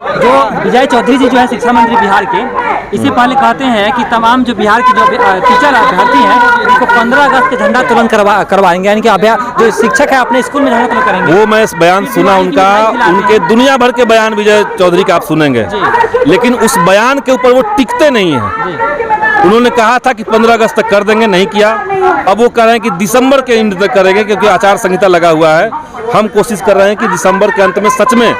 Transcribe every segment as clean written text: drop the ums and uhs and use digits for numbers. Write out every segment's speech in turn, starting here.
जो विजय चौधरी जी जो है शिक्षा मंत्री बिहार के, इससे पहले कहते हैं कि तमाम जो बिहार के जो टीचर अभ्यर्थी हैं उनको 15 अगस्त के झंडा तोलन करवाएंगे, यानी कि जो शिक्षक है अपने स्कूल में झंडा तोलन करेंगे। वो मैं बयान सुना उनका, उनके दुनिया भर के बयान विजय चौधरी का आप सुनेंगे, लेकिन उस बयान के ऊपर वो टिकते नहीं हैं। उन्होंने कहा था कि 15 अगस्त तक कर देंगे, नहीं किया। अब वो कह रहे हैं कि दिसंबर के एंड तक करेंगे, क्योंकि आचार संहिता लगा हुआ है। हम कोशिश कर रहे हैं कि दिसंबर के अंत में सच में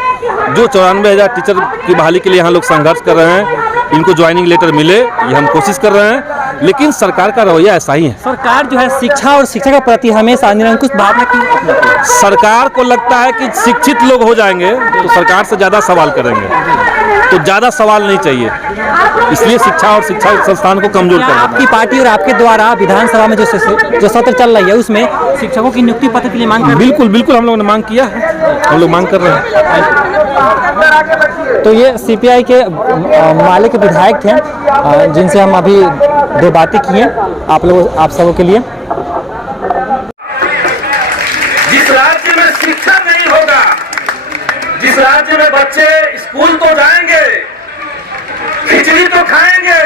जो 94,000 टीचर की बहाली के लिए यहाँ लोग संघर्ष कर रहे हैं, इनको ज्वाइनिंग लेटर मिले, ये हम कोशिश कर रहे हैं। लेकिन सरकार का रवैया ऐसा ही है। सरकार जो है शिक्षा और शिक्षा के प्रति हमेशा निरंकुश भावना क्यों? सरकार को लगता है कि शिक्षित लोग हो जाएंगे तो सरकार से ज़्यादा सवाल करेंगे, तो ज़्यादा सवाल नहीं चाहिए, इसलिए शिक्षा और शिक्षा संस्थान को कमजोर कर आपकी पार्टी और आपके द्वारा विधानसभा में जो सत्र चल रही है उसमें शिक्षकों की नियुक्ति पत्र के लिए मांग कर? बिल्कुल बिल्कुल, हम लोगों ने मांग किया है, हम लोग मांग कर रहे हैं। तो ये सीपीआई के माले के विधायक थे, जिनसे हम अभी दो बातें किए आप सबों के लिए। जिस राज्य में शिक्षा नहीं होगा, जिस राज्य में बच्चे स्कूल तो जाएंगे, खिचड़ी तो खाएंगे,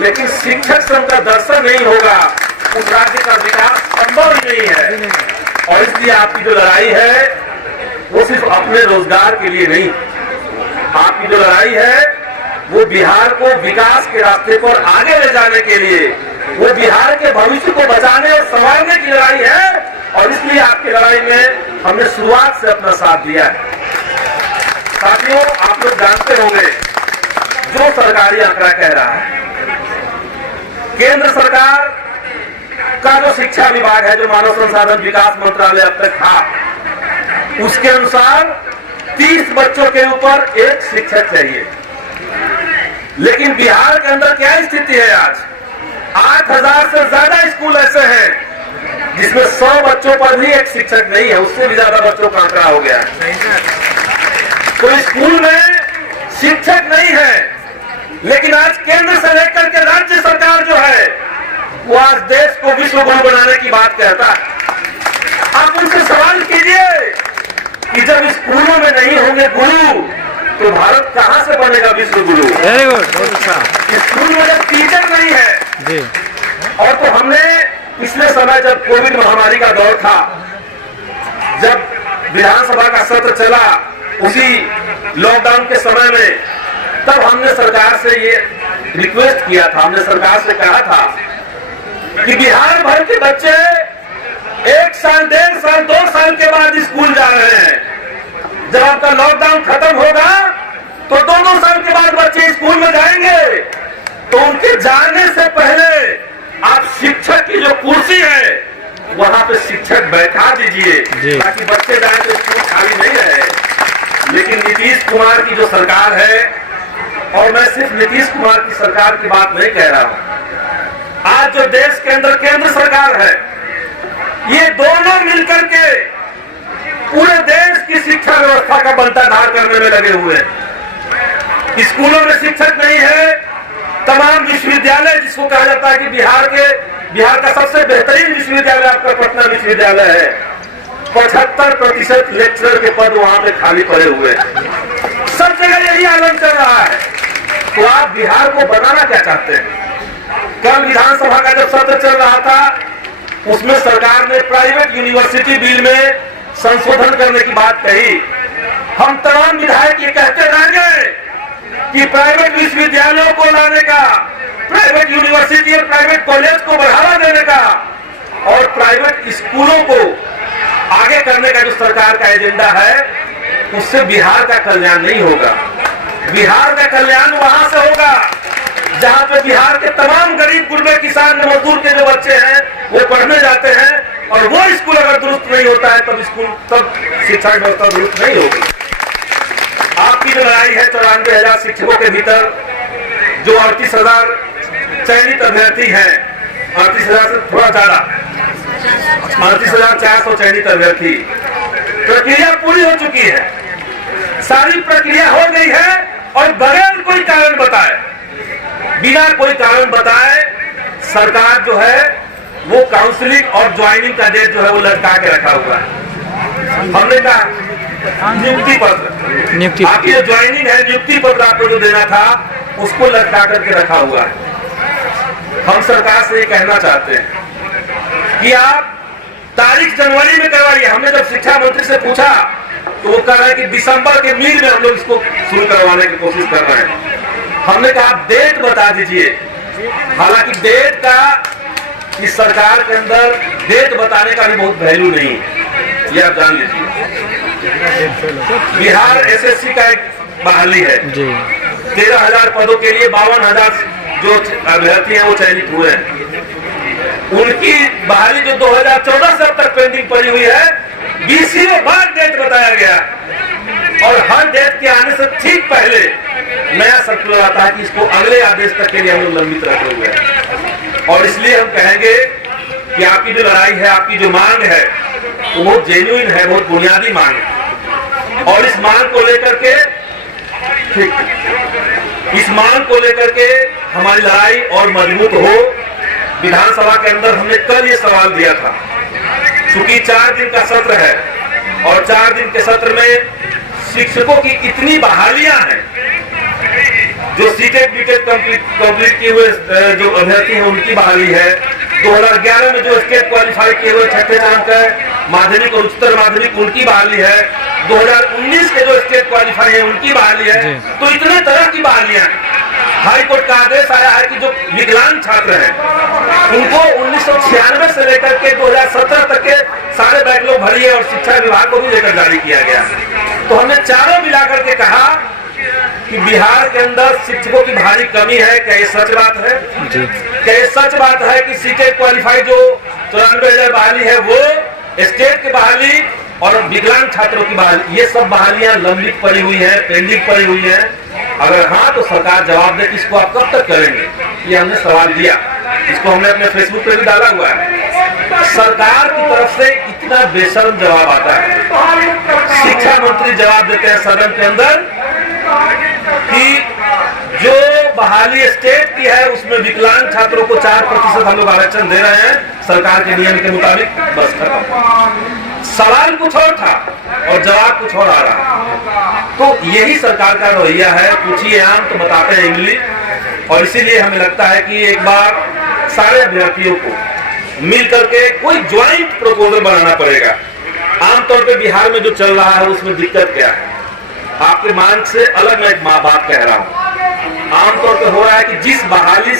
लेकिन शिक्षक से उनका दर्शन नहीं होगा, उस राज्य का विकास संभव ही नहीं है। और इसलिए आपकी जो लड़ाई है वो सिर्फ अपने रोजगार के लिए नहीं, आपकी जो लड़ाई है वो बिहार को विकास के रास्ते पर आगे ले जाने के लिए, वो बिहार के भविष्य को बचाने और संवारने की लड़ाई है। और इसलिए आपकी लड़ाई में हमने शुरुआत से अपना साथ दिया है। साथियों, आप लोग जानते होंगे जो सरकारी आंकड़ा कह रहा है, केंद्र सरकार का जो शिक्षा विभाग है, जो मानव संसाधन विकास मंत्रालय अब तक था, उसके अनुसार 30 बच्चों के ऊपर एक शिक्षक चाहिए। लेकिन बिहार के अंदर क्या स्थिति है आज? 8,000 से ज्यादा स्कूल ऐसे हैं जिसमें 100 बच्चों पर भी एक शिक्षक नहीं है, उससे भी ज्यादा बच्चों का आंकड़ा हो गया है। तो स्कूल में शिक्षक नहीं है, लेकिन आज केंद्र से लेकर के राज्य सरकार जो है वो आज देश को विश्व गुरु बनाने की बात कहता है। आप उनसे सवाल कीजिए कि जब स्कूलों में नहीं होंगे गुरु तो भारत कहां से बनेगा विश्व गुरु? वेरी गुड, बहुत अच्छा। स्कूल में जब टीचर नहीं है जी। और तो हमने पिछले समय जब कोविड महामारी का दौर था, जब विधानसभा का सत्र चला, उसी लॉकडाउन के समय में, तब हमने सरकार से ये रिक्वेस्ट किया था, हमने सरकार से कहा था कि बिहार भर के बच्चे 1 साल, 1.5 साल, 2 साल के बाद स्कूल जा रहे हैं। जब आपका लॉकडाउन खत्म होगा तो 2-2 साल के बाद बच्चे स्कूल में जाएंगे, तो उनके जाने से पहले आप शिक्षक की जो कुर्सी है वहां पे शिक्षक बैठा दीजिए, ताकि बच्चे जाए तो स्कूल खाली नहीं रहे। लेकिन नीतीश कुमार की जो सरकार है, और मैं सिर्फ नीतीश कुमार की सरकार की बात नहीं कह रहा हूं, आज जो देश के अंदर केंद्र सरकार है, ये दोनों मिलकर के पूरे देश की शिक्षा व्यवस्था का बंटाधार करने में लगे हुए हैं। स्कूलों में शिक्षक नहीं है, तमाम विश्वविद्यालय, जिसको कहा जाता है कि बिहार का सबसे बेहतरीन विश्वविद्यालय आपका पटना विश्वविद्यालय है, 75% लेक्चरर के पद वहां पे खाली पड़े हुए हैं। सब जगह यही आंदोलन चल रहा है। तो आप बिहार को बनाना क्या चाहते हैं? कल विधानसभा का जब सत्र चल रहा था, उसमें सरकार ने प्राइवेट यूनिवर्सिटी बिल में संशोधन करने की बात कही। हम तमाम विधायक ये कहते रहेंगे कि प्राइवेट विश्वविद्यालयों को लाने का, प्राइवेट यूनिवर्सिटी और प्राइवेट कॉलेज को बढ़ावा देने का और प्राइवेट स्कूलों को आगे करने का जो सरकार का एजेंडा है, उससे बिहार का कल्याण नहीं होगा। बिहार का कल्याण वहां से होगा जहां पे बिहार के तमाम गरीब गुरबे किसान मजदूर के जो बच्चे हैं वो पढ़ने जाते हैं, और वो स्कूल अगर दुरुस्त नहीं होता है तब शिक्षा व्यवस्था दुरुस्त नहीं होगी। आपकी जो लड़ाई है 94,000 शिक्षकों के भीतर जो 38,000 चयनित अभ्यर्थी हैं, 38,000 से थोड़ा ज्यादा, 38,400 चयनित अभ्यर्थी, प्रक्रिया पूरी हो चुकी है, सारी प्रक्रिया हो गई है, और बगैर कोई कारण बताए, बिना कोई कारण बताए सरकार जो है वो काउंसलिंग और ज्वाइनिंग का डेट जो है वो लटका के रखा हुआ है। हमने कहा नियुक्ति पत्र। नियुक्ति आपकी जो ज्वाइनिंग है, नियुक्ति पत्र आपको जो देना था उसको लटका करके रखा हुआ है। हम सरकार से ये कहना चाहते हैं कि आप तारीख जनवरी में करवाइए। हमने जब शिक्षा मंत्री से पूछा तो वो कह रहे हैं कि दिसंबर के मील में हम लोग इसको शुरू करवाने की कोशिश कर रहे हैं। हमने कहा आप डेट बता दीजिए। हालांकि डेट का इस सरकार के अंदर डेट बताने का भी बहुत वैल्यू नहीं है, ये आप जान लीजिए। बिहार एसएससी का एक बहाली है, 13,000 पदों के लिए 52,000 जो अभ्यर्थी हैं वो चयनित हुए हैं। उनकी बहाली जो 2014 से अब तक पेंडिंग पड़ी हुई है, 20 बार डेट बताया गया और हर डेट के आने से ठीक पहले नया सर्कुलर आता है कि इसको अगले आदेश तक के लिए हम लोग लंबित रखे हुए हैं। और इसलिए हम कहेंगे कि आपकी जो लड़ाई है, आपकी जो मांग है वो बहुत जेन्युइन है, बहुत बुनियादी मांग है। और इस मांग को लेकर के हमारी लड़ाई और मजबूत हो। विधानसभा के अंदर हमने कल ये सवाल दिया था, क्योंकि 4 दिन का सत्र है और 4 दिन के सत्र में शिक्षकों की इतनी बहालियां हैं। जो सीटेट बीटेट कंप्लीट किए हुए जो अभ्यर्थी हैं उनकी बहाली है। 2011 में जो स्टेट क्वालिफाई किए हुए छठे चरण का माध्यमिक और उच्चतर माध्यमिक उनकी बहाली है। 2019 के जो स्टेट क्वालिफाई है उनकी बहाली है। तो इतने तरह की बहालियां हैं। हाई कोर्ट का आदेश आया है कि जो विकलांग छात्र हैं उनको 1996 से लेकर के 2017 तक के सारे बैकलॉग भरी है और शिक्षा विभाग को भी लेकर जारी किया गया। तो हमने चारों मिलाकर के कहा कि बिहार के अंदर शिक्षकों की भारी कमी है। क्या ये सच बात है? क्या ये सच बात है कि सीटेट क्वालिफाई जो 94,000 बहाली है वो स्टेट की बहाली और विकलांग छात्रों की बहाली, ये सब बहालियां लंबित पड़ी हुई है, पेंडिंग पड़ी हुई है? अगर हाँ तो सरकार जवाब दे कि इसको आप कब तक करेंगे। ये हमने सवाल दिया, इसको हमने अपने फेसबुक पे भी डाला हुआ है। सरकार की तरफ से इतना बेशर्म जवाब आता है। शिक्षा मंत्री जवाब देते हैं सदन के अंदर कि जो बहाली स्टेट की है उसमें विकलांग छात्रों को 4% हम लोग आरक्षण दे रहे हैं सरकार के नियम के मुताबिक। बस खत्म। सवाल कुछ और था और जवाब कुछ और आ रहा। तो यही सरकार का रवैया है। पूछिए आम तो बताते हैं इमली। और इसीलिए हमें लगता है कि एक बार सारे अभ्यर्थियों को मिल करके कोई ज्वाइंट प्रपोजल बनाना पड़ेगा। आमतौर पे बिहार में जो चल रहा है उसमें दिक्कत क्या है? आपके मांग से अलग मैं एक बात कह रहा हूँ। आमतौर पे हो रहा है कि जिस बहाली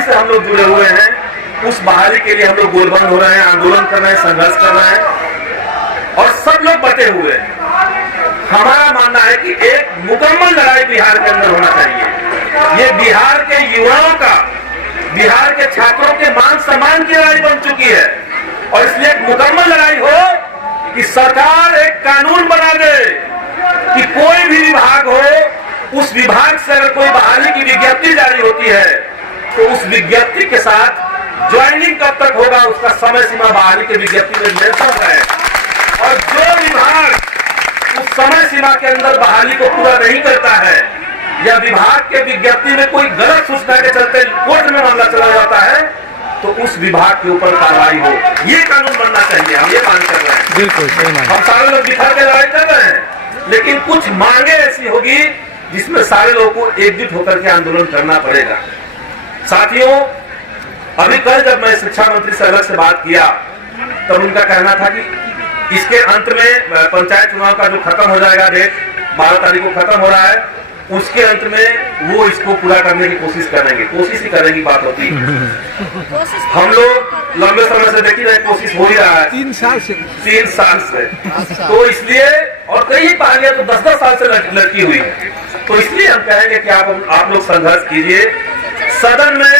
से हम लोग जुड़े हुए हैं उस बहाली के लिए हम लोग गोलबंद हो रहे हैं, आंदोलन कर रहे हैं, संघर्ष कर रहे हैं और सब लोग बटे हुए हैं। हमारा मानना है कि एक मुकम्मल लड़ाई बिहार के अंदर होना चाहिए। ये बिहार के युवाओं का, बिहार के छात्रों के मान सम्मान की लड़ाई बन चुकी है और इसलिए एक मुकम्मल लड़ाई हो कि सरकार एक कानून बना दे कि कोई भी विभाग हो, उस विभाग से अगर कोई बहाली की विज्ञप्ति जारी होती है तो उस विज्ञप्ति के साथ ज्वाइनिंग कब तक होगा उसका समय सीमा बहाली के विज्ञप्ति में मेंशन है। और जो विभाग उस समय सीमा के अंदर बहाली को पूरा नहीं करता है या विभाग के विज्ञप्ति में कोई गलत सूचना के चलते कोर्ट में मामला चला जाता है तो उस विभाग के ऊपर कार्रवाई हो। ये कानून बनना चाहिए। हम ये मांग कर रहे हैं। बिल्कुल हम सारे लोग बिखर के लड़ाई कर रहे हैं, लेकिन कुछ मांगे ऐसी होगी जिसमें सारे लोगों को एकजुट होकर के आंदोलन करना पड़ेगा। साथियों, अभी कल जब मैं शिक्षा मंत्री से अलग से बात किया तब उनका कहना था कि इसके अंत में पंचायत चुनाव का जो खत्म हो जाएगा, डेट 12 तारीख को खत्म हो रहा है, उसके अंत में वो इसको पूरा करने की कोशिश करेंगे। कोशिश ही करने की बात होती है। हम लोग लंबे समय से देखी रहे, कोशिश हो ही रहा है 3 साल से। तो इसलिए और कई बहालियां तो 10-10 साल से लटकी हुई है। तो इसलिए हम कहेंगे कि आप लोग संघर्ष कीजिए। सदन में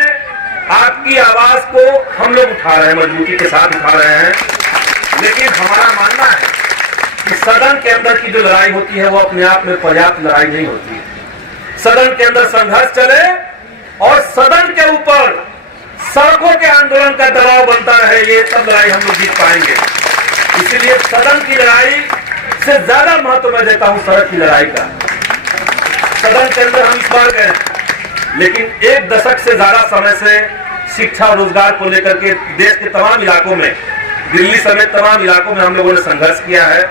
आपकी आवाज को हम लोग उठा रहे हैं, मजबूती के साथ उठा रहे हैं, लेकिन हमारा मानना है कि सदन के अंदर की जो लड़ाई होती है वो अपने आप में पर्याप्त लड़ाई नहीं होती है। सदन के अंदर संघर्ष चले और सदन के ऊपर सड़कों के आंदोलन का दबाव बनता रहे, ये सब लड़ाई हम लोग जीत पाएंगे। इसीलिए सदन की लड़ाई से ज्यादा महत्व मैं देता हूं सड़क की लड़ाई का। सदन के अंदर हम इस बार गए, लेकिन 1 दशक से ज्यादा समय से शिक्षा और रोजगार को लेकर के देश के तमाम इलाकों में, दिल्ली समेत तमाम इलाकों में हम लोगों ने संघर्ष किया है।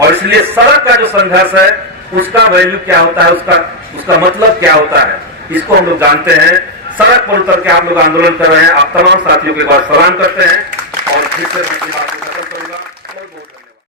और इसलिए सड़क का जो संघर्ष है उसका वैल्यू क्या होता है, उसका मतलब क्या होता है, इसको हम लोग जानते हैं। सड़क पर उतर के आप लोग आंदोलन कर रहे हैं। आप तमाम साथियों के बाद सलाम करते हैं और फिर से मैं अपनी बात को खत्म करूंगा।